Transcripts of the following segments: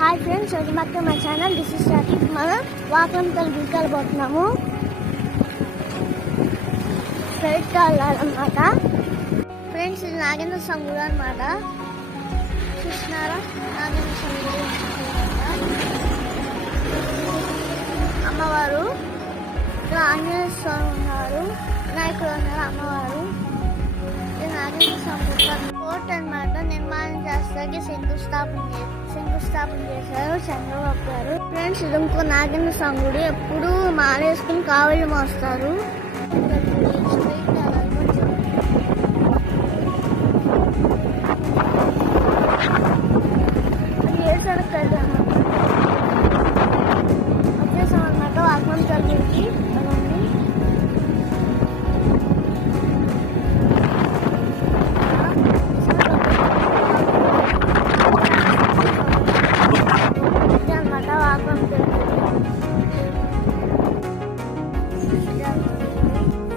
Hi friends, welcome back to my channel. This is Rakib. మనం వాకంతలు దిగలబోతున్నాము. స్ట్రైట్గా వెళ్ళాలన్నమాట. ఫ్రెండ్స్, ఇది నాగేంద్ర స్వామి గుడి అనమాట. చూస్తున్నారా? నాగేంద్ర స్వామి గుడి అమ్మవారు, ఇక్కడ ఆంజనేయ స్వామి ఉన్నారు, వినాయకుడు ఉన్నారు, అమ్మవారు. ఇది నాగేంద్ర స్వామి కోర్ట్ అనమాట. నిర్మాణం చేస్తాకి శంకుస్థాపన చేశారు చంద్రబాబు గారు. ఫ్రెండ్స్, ఇది ఇంకో నాగేంద్ర స్వామి గుడి. ఎప్పుడు మాలేసుకుని కావలి మోస్తారు. వచ్చేసాం అనమాట వాకమంతల గుడికి.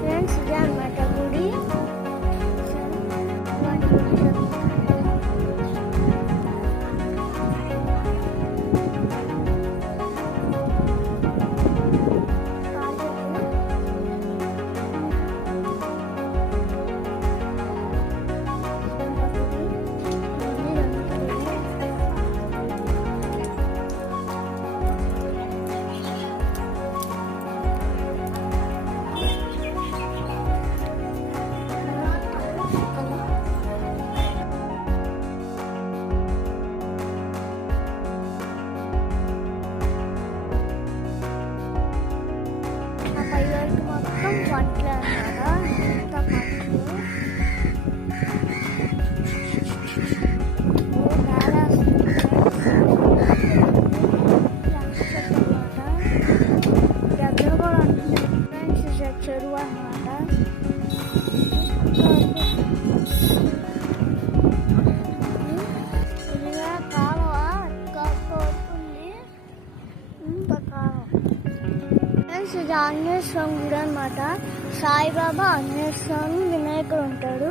ఫ్రెండ్స్, ఇదే అనమాట గుడి. మొత్తం పంటలే అన్నమాట. ఎంత పంటలు దగ్గర కూడా ఉంటుంది. ఫ్రెండ్స్, చెరువు అన్నమాట. ఇదిగా కాలువ వస్తుంది. ఇంత కాలువ. ఫ్రెండ్స్, ఇది ఆంజనేయ స్వామి గుడి అనమాట. సాయిబాబా, ఆంజనేయ స్వామి, వినాయకుడు ఉంటాడు.